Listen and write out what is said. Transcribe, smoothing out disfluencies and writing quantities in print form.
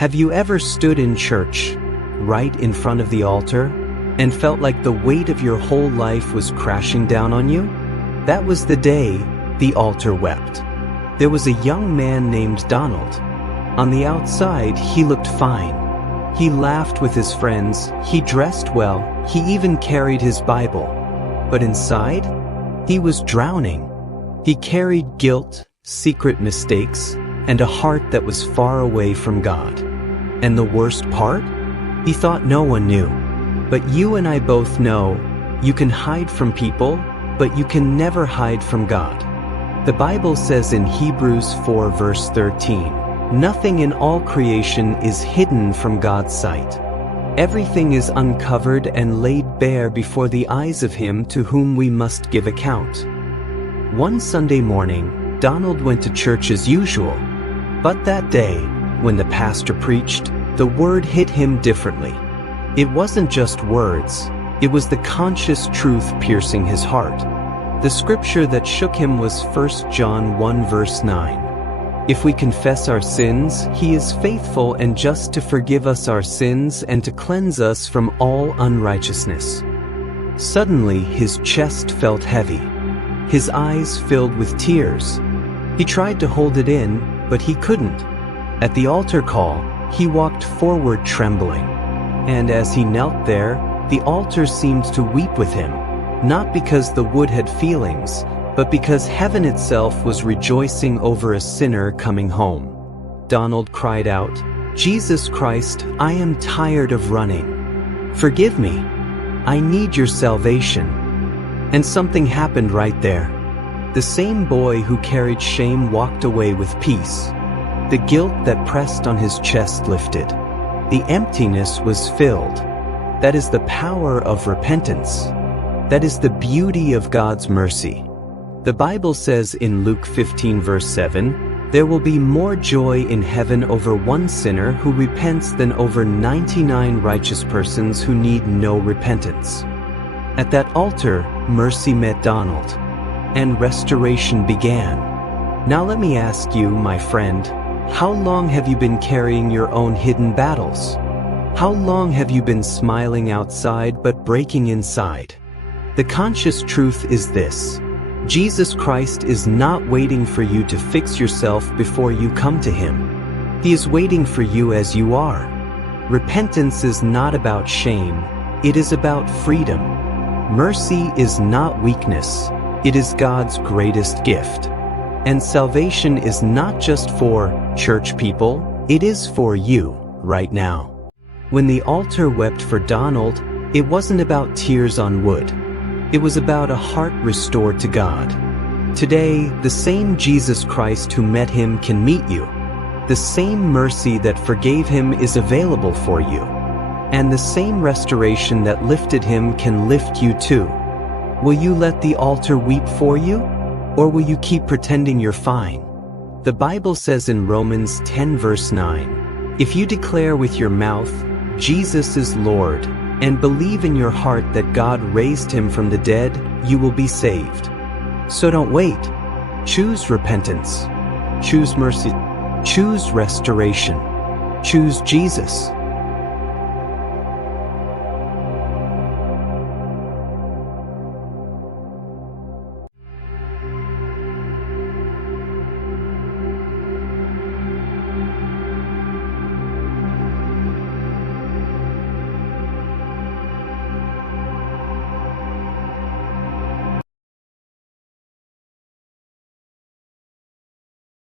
Have you ever stood in church, right in front of the altar, and felt like the weight of your whole life was crashing down on you? That was the day the altar wept. There was a young man named Donald. On the outside, he looked fine. He laughed with his friends, he dressed well, he even carried his Bible. But inside, he was drowning. He carried guilt, secret mistakes, and a heart that was far away from God. And the worst part? He thought no one knew. But you and I both know, you can hide from people, but you can never hide from God. The Bible says in Hebrews 4 verse 13, "Nothing in all creation is hidden from God's sight. Everything is uncovered and laid bare before the eyes of Him to whom we must give account." One Sunday morning, Donald went to church as usual. But that day, when the pastor preached, the word hit him differently. It wasn't just words, it was the conscious truth piercing his heart. The scripture that shook him was 1 John 1 verse 9. "If we confess our sins, He is faithful and just to forgive us our sins and to cleanse us from all unrighteousness." Suddenly his chest felt heavy. His eyes filled with tears. He tried to hold it in, but he couldn't. At the altar call, he walked forward trembling. And as he knelt there, the altar seemed to weep with him, not because the wood had feelings, but because heaven itself was rejoicing over a sinner coming home. Donald cried out, "Jesus Christ, I am tired of running. Forgive me. I need your salvation." And something happened right there. The same boy who carried shame walked away with peace. The guilt that pressed on his chest lifted. The emptiness was filled. That is the power of repentance. That is the beauty of God's mercy. The Bible says in Luke 15 verse 7, "There will be more joy in heaven over one sinner who repents than over 99 righteous persons who need no repentance." At that altar, mercy met Donald, and restoration began. Now let me ask you, my friend, how long have you been carrying your own hidden battles? How long have you been smiling outside but breaking inside? The conscious truth is this: Jesus Christ is not waiting for you to fix yourself before you come to Him. He is waiting for you as you are. Repentance is not about shame, it is about freedom. Mercy is not weakness, it is God's greatest gift. And salvation is not just for church people, it is for you right now. When the altar wept for Donald, it wasn't about tears on wood. It was about a heart restored to God. Today, the same Jesus Christ who met him can meet you. The same mercy that forgave him is available for you. And the same restoration that lifted him can lift you too. Will you let the altar weep for you? Or will you keep pretending you're fine? The Bible says in Romans 10 verse 9, "If you declare with your mouth, 'Jesus is Lord,' and believe in your heart that God raised him from the dead, you will be saved." So don't wait. Choose repentance. Choose mercy. Choose restoration. Choose Jesus.